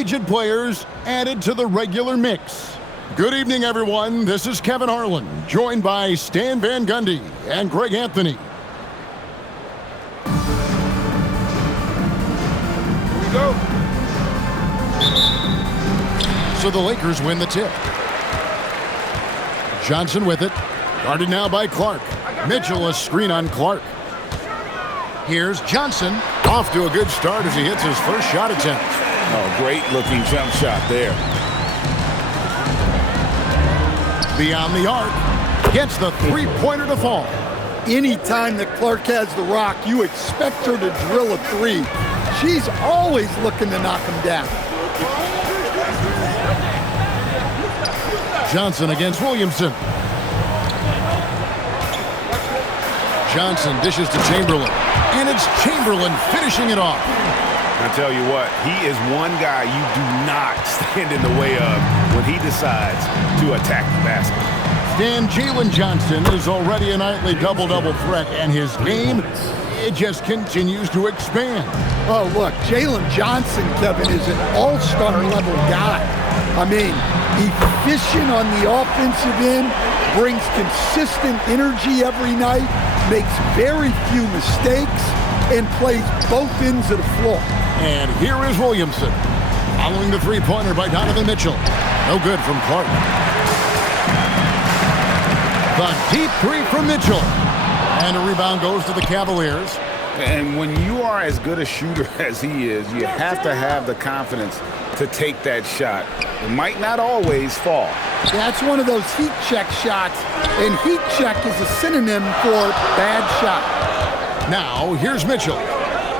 collegiate players added to the regular mix. Good evening, everyone. This is Kevin Harlan, joined by Stan Van Gundy and Greg Anthony. Here we go. So the Lakers win the tip. Johnson with it. Guarded now by Clark. Mitchell a screen on Clark. Here's Johnson. Off to a good start as he hits his first shot attempt. Oh, great looking jump shot there. Beyond the arc. Gets the three-pointer to fall. Anytime that Clark has the rock, you expect her to drill a three. She's always looking to knock him down. Johnson against Williamson. Johnson dishes to Chamberlain. And it's Chamberlain finishing it off. I tell you what, he is one guy you do not stand in the way of when he decides to attack the basket. Dan Jalen Johnson is already a nightly double-double threat, and his game, it just continues to expand. Oh, look, Jalen Johnson, Kevin, is an all-star level guy. I mean, efficient on the offensive end, brings consistent energy every night, makes very few mistakes, and plays both ends of the floor. And here is Williamson, following the three-pointer by Donovan Mitchell. No good from Clark. The deep three from Mitchell. And a rebound goes to the Cavaliers. And when you are as good a shooter as he is, you have to have the confidence to take that shot. It might not always fall. That's one of those heat check shots, and heat check is a synonym for bad shot. Now, here's Mitchell.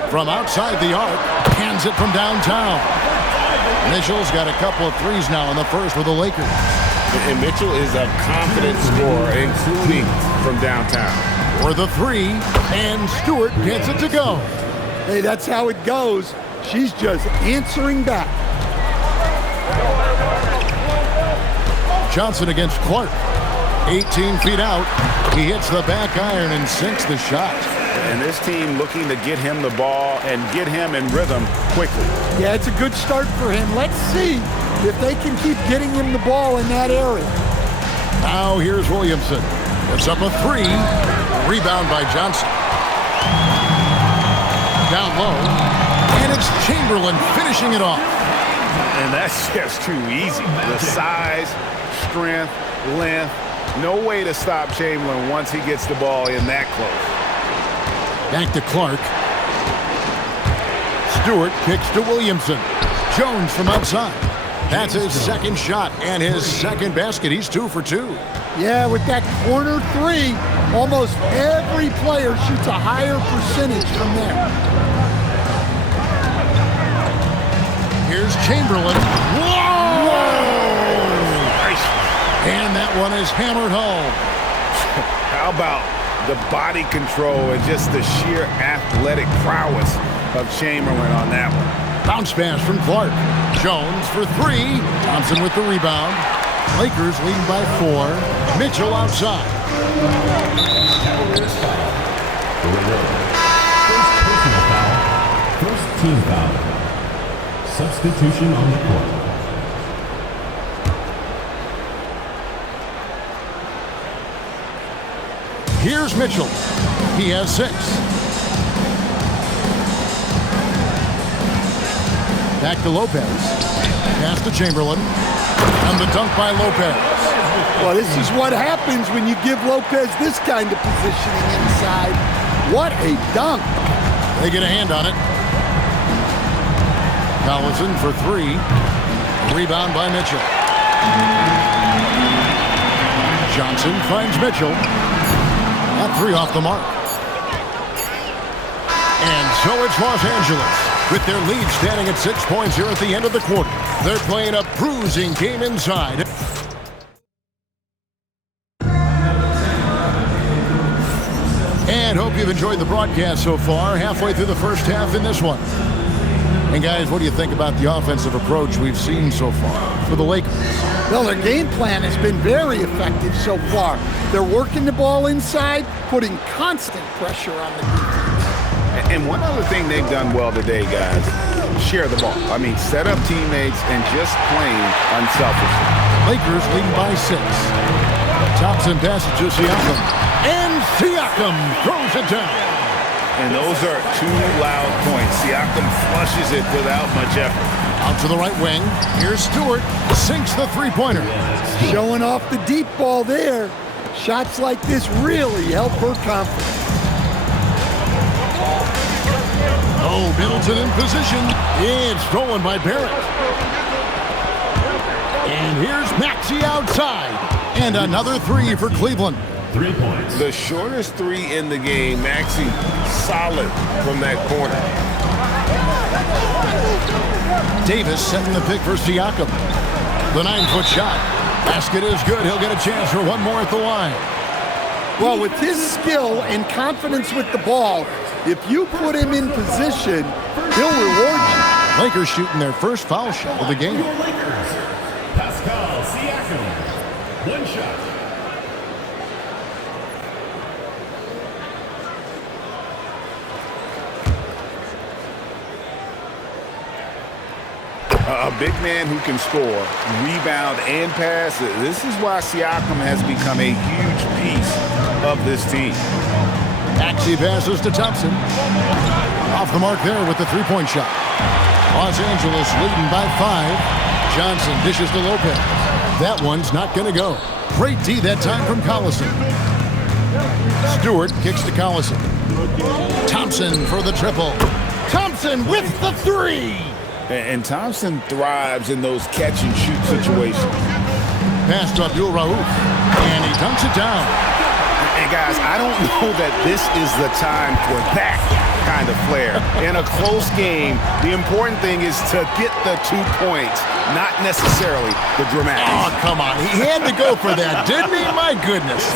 From outside the arc, hands it from downtown. Mitchell's got a couple of threes now in the first for the Lakers. And Mitchell is a confident scorer, including from downtown. For the three, and Stewart gets it to go. Hey, that's how it goes. She's just answering back. Johnson against Clark. 18 feet out. He hits the back iron and sinks the shot. And this team looking to get him the ball and get him in rhythm quickly. Yeah, it's a good start for him. Let's see if they can keep getting him the ball in that area. Now here's Williamson. Puts up a three. Rebound by Johnson. Down low. And it's Chamberlain finishing it off. And that's just too easy. The size, strength, length. No way to stop Chamberlain once he gets the ball in that close. Back to Clark. Stewart kicks to Williamson. Jones from outside. That's his second shot and his second basket. He's 2 for 2. Yeah, with that corner three, almost every player shoots a higher percentage from there. Here's Chamberlain. Whoa! And that one is hammered home. How about the body control and just the sheer athletic prowess of Chamberlain on that one. Bounce pass from Clark. Jones for three. Thompson with the rebound. Lakers leading by 4. Mitchell outside. First team foul. Substitution on the court. Here's Mitchell. He has 6. Back to Lopez. Pass to Chamberlain. And the dunk by Lopez. Well, this is what happens when you give Lopez this kind of positioning inside. What a dunk. They get a hand on it. Collison for 3. Rebound by Mitchell. Johnson finds Mitchell. That 3 off the mark. And so it's Los Angeles with their lead standing at 6 points here at the end of the quarter. They're playing a bruising game inside. And hope you've enjoyed the broadcast so far. Halfway through the first half in this one. And guys, what do you think about the offensive approach we've seen so far for the Lakers? Well, their game plan has been very effective so far. They're working the ball inside, putting constant pressure on the defense. And one other thing they've done well today, guys, share the ball. I mean, set up teammates and just playing unselfishly. Lakers leading by 6. Thompson passes to Siakam. And Siakam throws it down. And those are 2 loud points. Siakam flushes it without much effort. Out to the right wing. Here's Stewart. Sinks the three-pointer. Showing off the deep ball there. Shots like this really help her confidence. Oh, Middleton in position. It's stolen by Barrett. And here's Maxey outside. And another 3 for Cleveland. 3 points. The shortest 3 in the game. Maxey solid from that corner. Davis setting the pick for Siakam. The 9-foot shot. Basket is good. He'll get a chance for one more at the line. Well, with his skill and confidence with the ball, if you put him in position, he'll reward you. Lakers shooting their first foul shot of the game. Your Lakers, Pascal Siakam. 1 shot. A big man who can score, rebound, and pass. This is why Siakam has become a huge piece of this team. Maxey passes to Thompson. Off the mark there with the three-point shot. Los Angeles leading by 5. Johnson dishes to Lopez. That one's not going to go. Great D that time from Collison. Stewart kicks to Collison. Thompson for the triple. Thompson with the 3. And Thompson thrives in those catch-and-shoot situations. Pass to Abdul Rauf. And he dunks it down. And guys, I don't know that this is the time for that kind of flair. In a close game, the important thing is to get the 2 points, not necessarily the dramatics. Oh, come on. He had to go for that, didn't he? My goodness.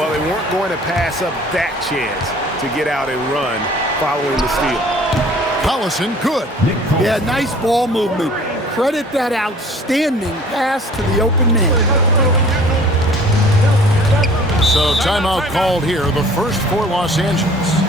Well, they weren't going to pass up that chance to get out and run following the steal. Collison, good. Yeah, nice ball movement. Credit that outstanding pass to the open man. So timeout called here, the first for Los Angeles.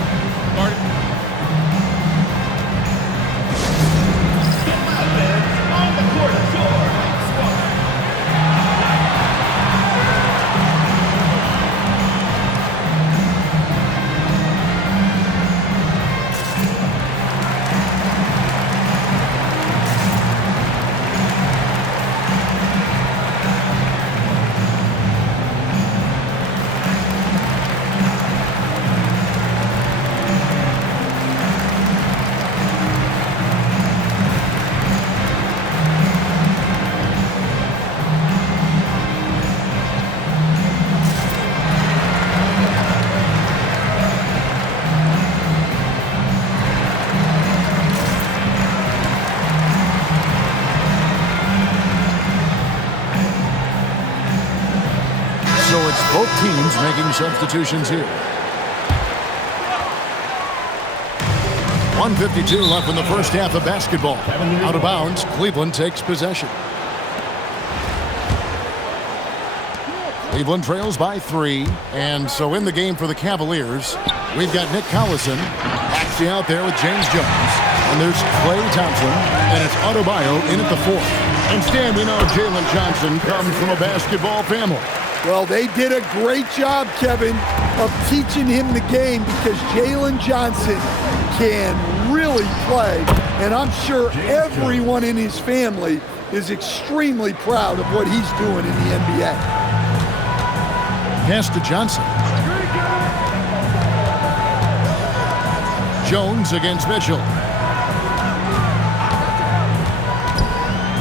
So it's both teams making substitutions here. 1:52 left in the first half of basketball. Out of bounds, Cleveland takes possession. Cleveland trails by 3, and so in the game for the Cavaliers, we've got Nick Collison actually out there with James Jones, and there's Klay Thompson, and it's Adebayo in at the 4. And Stan, we know Jalen Johnson comes from a basketball family. Well, they did a great job, Kevin, of teaching him the game because Jalen Johnson can really play, and I'm sure everyone in his family is extremely proud of what he's doing in the NBA. Pass to Johnson. Jones against Mitchell.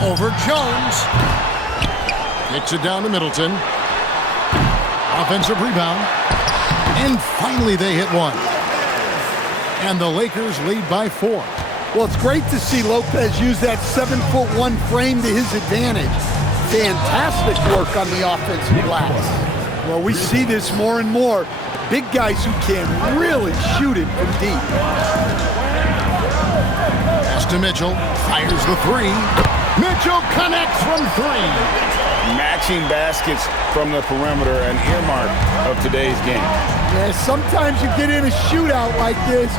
Over Jones. Kicks it down to Middleton. Offensive rebound. And finally they hit one. And the Lakers lead by 4. Well, it's great to see Lopez use that 7'1" frame to his advantage. Fantastic work on the offensive glass. Well, we see this more and more. Big guys who can really shoot it from deep. Pass to Mitchell. Fires the 3. Mitchell connects from 3. Matching baskets from the perimeter, an earmark of today's game. Yeah, sometimes you get in a shootout like this,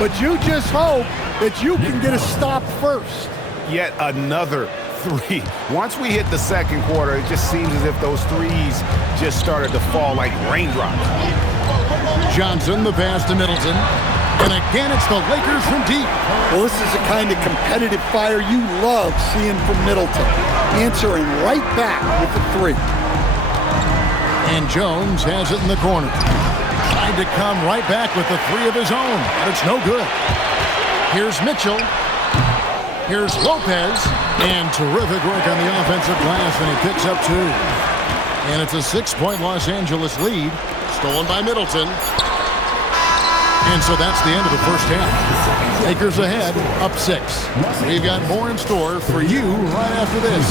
but you just hope that you can get a stop first. Yet another three. Once we hit the second quarter, it just seems as if those threes just started to fall like raindrops. Johnson, the pass to Middleton. And again, it's the Lakers from deep. Well, this is the kind of competitive fire you love seeing from Middleton. Answering right back with the three. And Jones has it in the corner. Trying to come right back with the three of his own, but it's no good. Here's Mitchell. Here's Lopez. And terrific work on the offensive glass, and he picks up two. And it's a 6-point Los Angeles lead, stolen by Middleton. And so that's the end of the first half. Lakers ahead, up 6. We've got more in store for you right after this.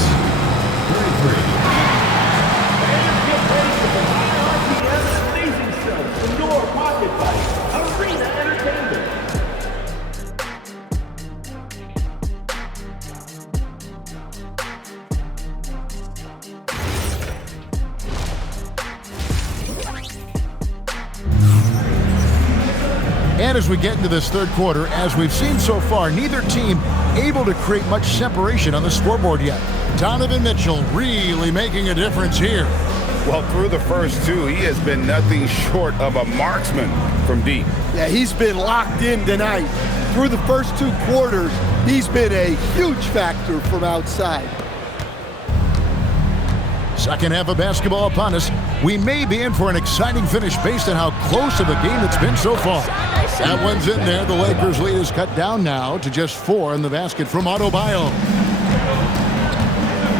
And as we get into this third quarter, as we've seen so far, neither team able to create much separation on the scoreboard yet. Donovan Mitchell really making a difference here. Well, through the first two, he has been nothing short of a marksman from deep. Yeah, he's been locked in tonight. Through the first 2 quarters, he's been a huge factor from outside. Second half of basketball upon us. We may be in for an exciting finish based on how close of a game it's been so far. That one's in there. The Lakers lead is cut down now to just 4 in the basket from Adebayo.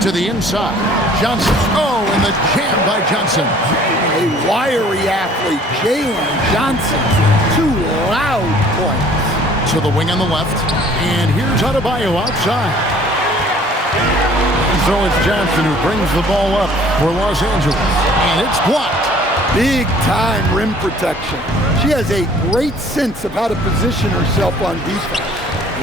To the inside. Johnson. Oh, and the jam by Johnson. A wiry athlete, Jalen Johnson. 2 loud points. To the wing on the left. And here's Adebayo outside. So it's Johnson who brings the ball up for Los Angeles. And it's blocked. Big-time rim protection. She has a great sense of how to position herself on defense.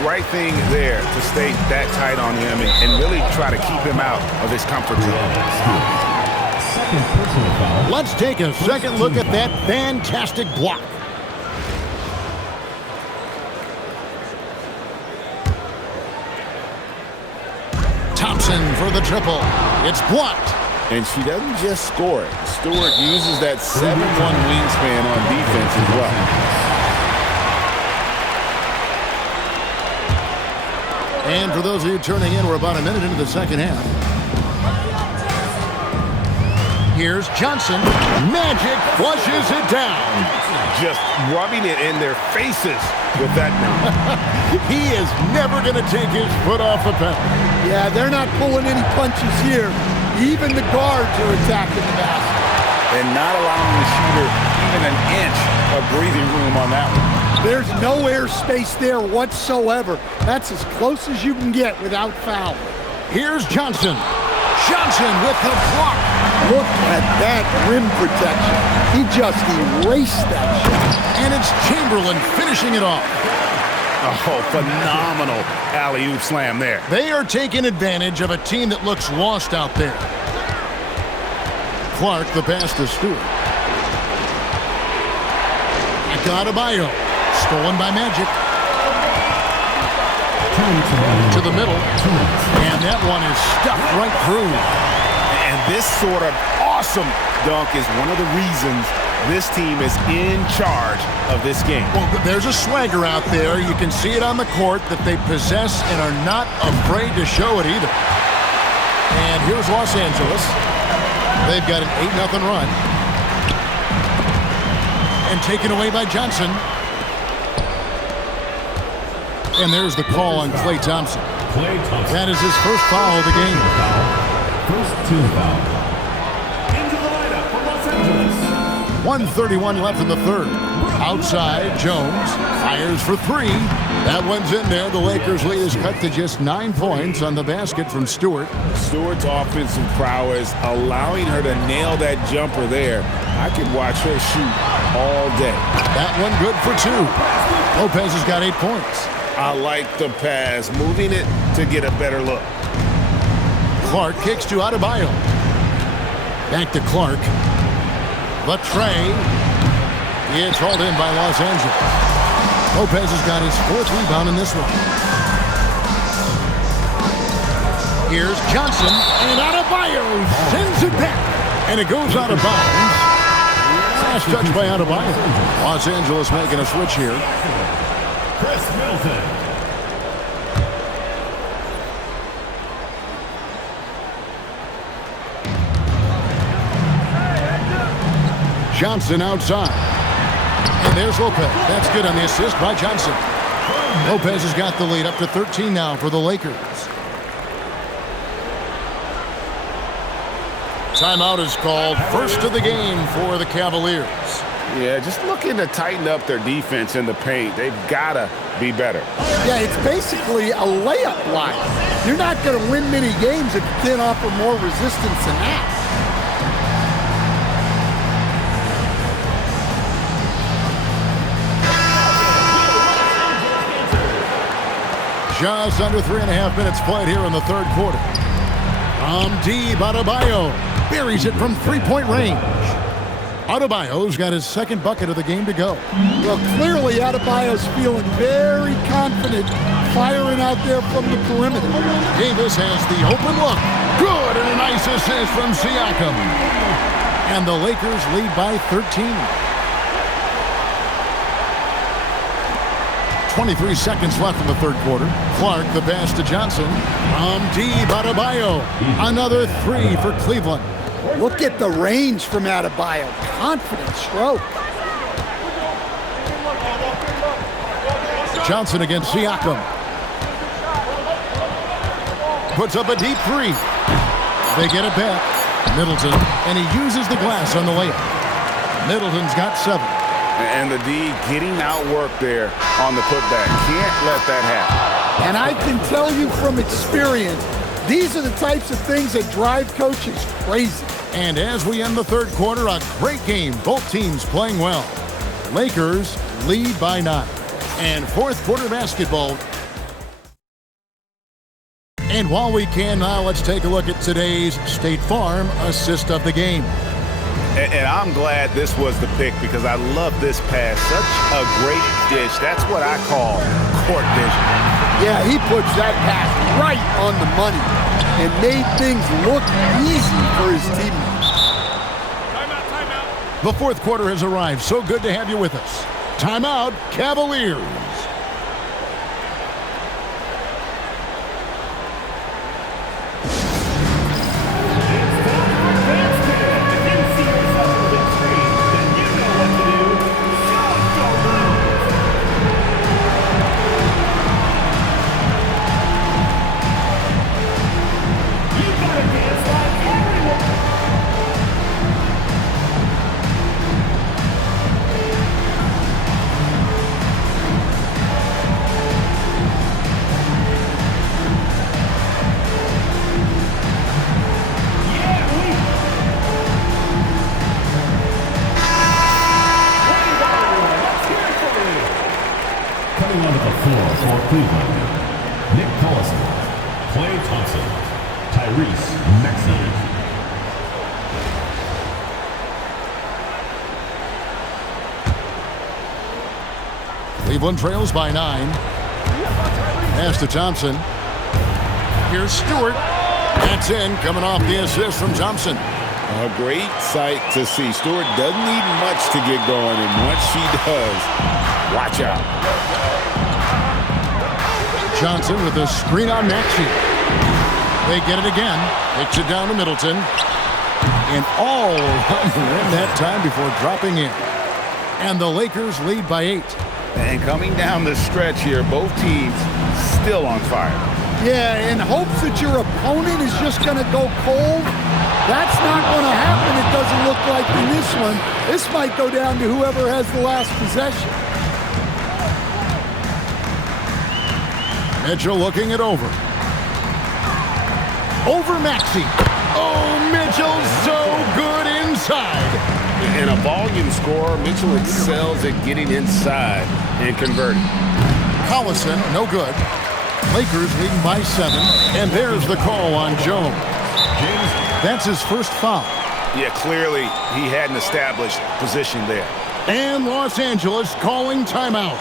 Right thing there to stay that tight on him and really try to keep him out of his comfort zone. Let's take a second look at that fantastic block. Thompson for the triple. It's blocked. And she doesn't just score it. Stewart uses that 7'1" wingspan on defense as well. And for those of you turning in, we're about a minute into the second half. Here's Johnson. Magic flushes it down. Just rubbing it in their faces with that move. He is never going to take his foot off the pedal. Yeah, they're not pulling any punches here. Even the guards are attacking the basket. And not allowing the shooter even an inch of breathing room on that one. There's no airspace there whatsoever. That's as close as you can get without foul. Here's Johnson. Johnson with the block. Look at that rim protection. He just erased that shot. And it's Chamberlain finishing it off. Oh, phenomenal alley-oop slam there. They are taking advantage of a team that looks lost out there. Clark, the pass to Stewart. Adebayo, stolen by Magic. To the middle. And that one is stuffed right through. And this sort of awesome dunk is one of the reasons this team is in charge of this game. Well, there's a swagger out there. You can see it on the court that they possess and are not afraid to show it either. And here's Los Angeles. They've got an 8-0 run. And taken away by Johnson. And there's the call on Klay Thompson. That is his first foul of the game. First team foul. Into the lineup for Los Angeles. 1:31 left in the third. Outside, Jones fires for 3. That one's in there. The Lakers lead is cut to just 9 points on the basket from Stewart. Stewart's offensive prowess, allowing her to nail that jumper there. I could watch her shoot all day. That one good for 2. Lopez has got 8 points. I like the pass, moving it to get a better look. Clark kicks to Adebayo. Back to Clark. The tray. It's hauled in by Los Angeles. Lopez has got his 4th rebound in this one. Here's Johnson, and Adebayo sends it back, and it goes out of bounds. Last touch by Adebayo. Los Angeles making a switch here. Chris Middleton. Johnson outside. And there's Lopez. That's good on the assist by Johnson. Lopez has got the lead up to 13 now for the Lakers. Timeout is called. First of the game for the Cavaliers. Yeah, just looking to tighten up their defense in the paint. They've got to be better. Yeah, it's basically a layup line. You're not going to win many games if you can't offer more resistance than that. Just under 3.5 minutes played here in the 3rd quarter. From deep, Adebayo buries it from 3-point range. Adebayo's got his 2nd bucket of the game to go. Well, clearly Adebayo's feeling very confident firing out there from the perimeter. Davis has the open look. Good, and a nice assist from Siakam. And the Lakers lead by 13. 23 seconds left in the 3rd quarter. Clark, the pass to Johnson. From deep, Adebayo. Another 3 for Cleveland. Look at the range from Adebayo. Confident stroke. Johnson against Siakam. Puts up a deep 3. They get it back. Middleton, and he uses the glass on the layup. Middleton's got 7. And the D getting outworked there on the putback. Can't let that happen. And I can tell you from experience, these are the types of things that drive coaches crazy. And as we end the 3rd quarter, a great game. Both teams playing well. Lakers lead by 9. And 4th quarter basketball. And while we can now, let's take a look at today's State Farm assist of the game. And I'm glad this was the pick because I love this pass. Such a great dish. That's what I call court vision. Yeah, he puts that pass right on the money and made things look easy for his teammates. The 4th quarter has arrived. So good to have you with us. Timeout, Cavaliers. Cleveland, Nick Collison, Klay Thompson, Tyrese Maxey. Cleveland trails by 9. Pass to Thompson. Here's Stewart. That's in, coming off the assist from Thompson. A great sight to see. Stewart doesn't need much to get going, and once she does, watch out. Johnson with a screen on Maxey. They get it again. Takes it down to Middleton. And all around the rim that time before dropping in. And the Lakers lead by 8. And coming down the stretch here, both teams still on fire. Yeah, in hopes that your opponent is just going to go cold. That's not going to happen, it doesn't look like in this one. This might go down to whoever has the last possession. Mitchell looking it over. Over Maxey. Oh, Mitchell so good inside. And a volume scorer, Mitchell excels at getting inside and converting. Collison, no good. Lakers leading by 7. And there's the call on Jones. That's his first foul. Yeah, clearly he hadn't established position there. And Los Angeles calling timeout.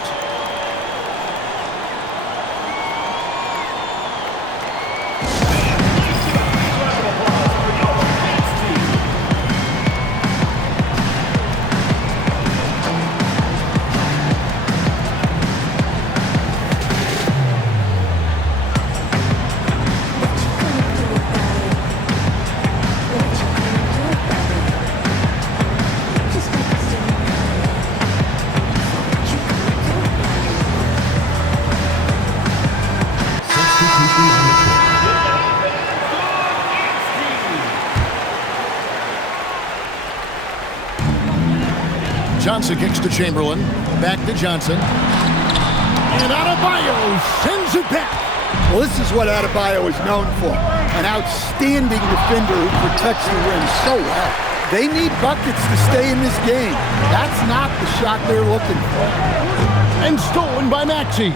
Johnson kicks to Chamberlain. Back to Johnson. And Adebayo sends it back. Well, this is what Adebayo is known for. An outstanding defender who protects the rim so well. They need buckets to stay in this game. That's not the shot they're looking for. And stolen by Maxey.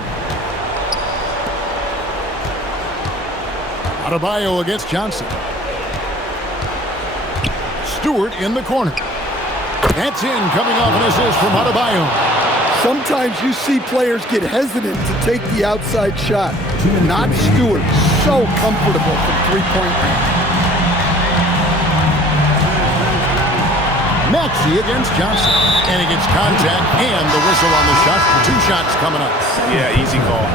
Adebayo against Johnson. Stewart in the corner. That's in, coming off an assist from Adebayo. Sometimes you see players get hesitant to take the outside shot. Not Stewart. So comfortable from three-point range. Maxey against Johnson. And he gets contact and the whistle on the shot. 2 shots coming up. Yeah, easy call.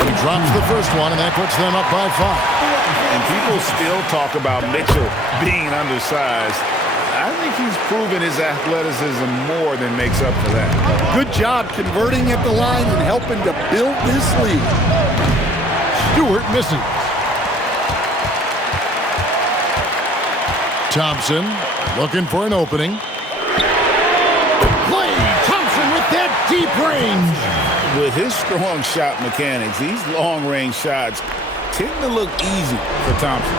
He drops the first one, and that puts them up by 5. And people still talk about Mitchell being undersized. I think he's proven his athleticism more than makes up for that. Good job converting at the line and helping to build this lead. Stewart misses. Thompson looking for an opening. Klay Thompson with that deep range. With his strong shot mechanics, these long-range shots tend to look easy for Thompson.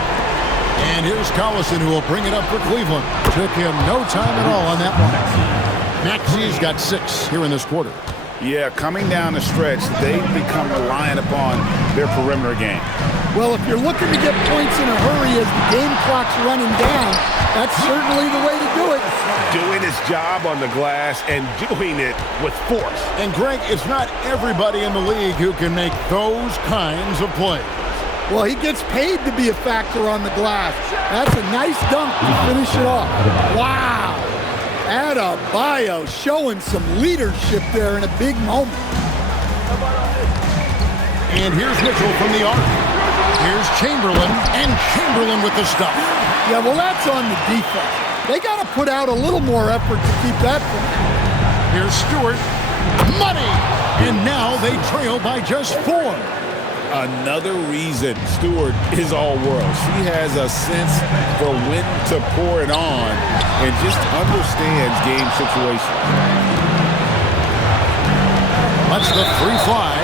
And here's Collison, who will bring it up for Cleveland. Took him no time at all on that one. Maxey's got 6 here in this quarter. Yeah, coming down the stretch, they've become reliant upon their perimeter game. Well, if you're looking to get points in a hurry as the game clock's running down, that's certainly the way to do it. Doing his job on the glass and doing it with force. And Greg, it's not everybody in the league who can make those kinds of plays. Well, he gets paid to be a factor on the glass. That's a nice dunk to finish it off. Wow. Adebayo showing some leadership there in a big moment. And here's Mitchell from the arc. Here's Chamberlain, and Chamberlain with the stop. Yeah, well, that's on the defense. They got to put out a little more effort to keep that from happening. Here's Stewart. Money! And now they trail by just 4. Another reason Stewart is all-world. She has a sense for when to pour it on and just understands game situations. That's the free fly.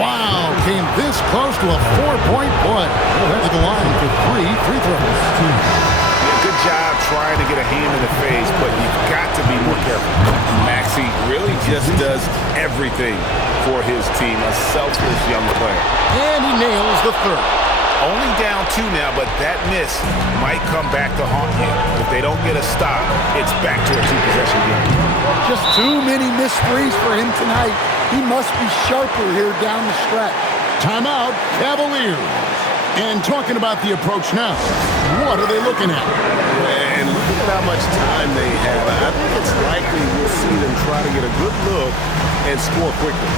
Wow, came this close to a 4-point play. To the line for 3 free throws. Yeah, good job trying to get a hand in the face, but you've got to be more careful. Maxey really just does everything for his team, a selfless young player. And he nails the third. Only down 2 now, but that miss might come back to haunt him. If they don't get a stop, it's back to a 2-possession game. Just too many missed threes for him tonight. He must be sharper here down the stretch. Timeout, Cavaliers. And talking about the approach now, what are they looking at? And look at how much time they have. I think it's likely we'll see them try to get a good look and score quickly.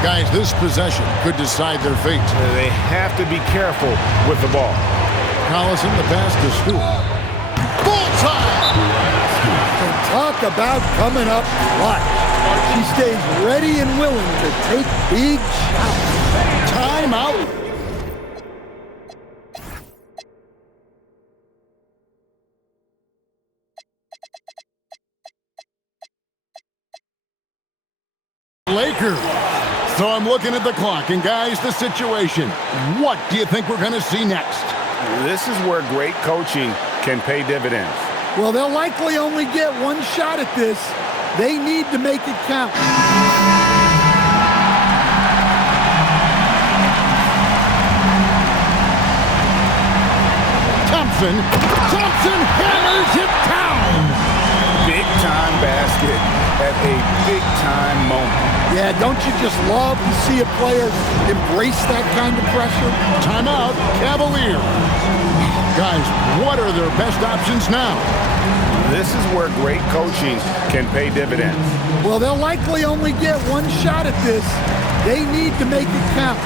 Guys, this possession could decide their fate. They have to be careful with the ball. Collison, the pass to Stewart. Bullseye! And talk about coming up clutch. She stays ready and willing to take big shots. Timeout. Lakers. So I'm looking at the clock, and guys, the situation. What do you think we're going to see next? This is where great coaching can pay dividends. Well, they'll likely only get 1 shot at this. They need to make it count. Thompson hammers it down. Big-time basket at a big-time moment. Yeah, don't you just love to see a player embrace that kind of pressure? Timeout, Cavaliers. Guys, what are their best options now? This is where great coaching can pay dividends. Well, they'll likely only get 1 shot at this. They need to make it count.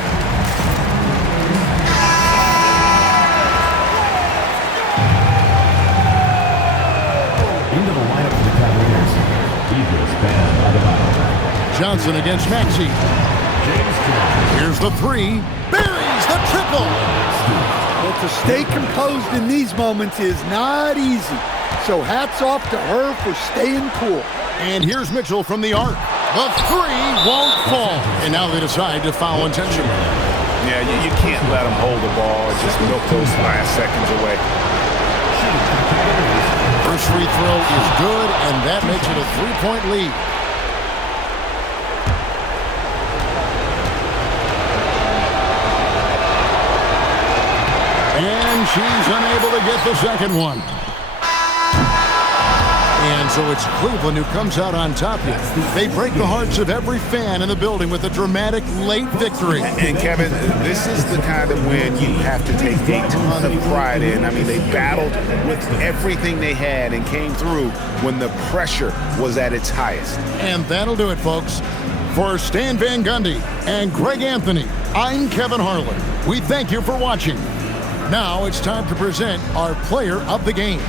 Into the lineup for the Cavaliers. Idris Bam Adebayo. Johnson against Maxey. James Johnson. Here's the 3. Buries the triple. Well, to stay composed in these moments is not easy. So hats off to her for staying cool. And here's Mitchell from the arc. The three won't fall. And now they decide to foul intentionally. Yeah, you can't let them hold the ball and just milk those last seconds away. First free throw is good, and that makes it a 3-point lead. And she's unable to get the second one. And so it's Cleveland who comes out on top here. They break the hearts of every fan in the building with a dramatic late victory. And Kevin, this is the kind of win you have to take a ton of pride in. I mean, they battled with everything they had and came through when the pressure was at its highest. And that'll do it, folks. For Stan Van Gundy and Greg Anthony, I'm Kevin Harlan. We thank you for watching. Now it's time to present our player of the game.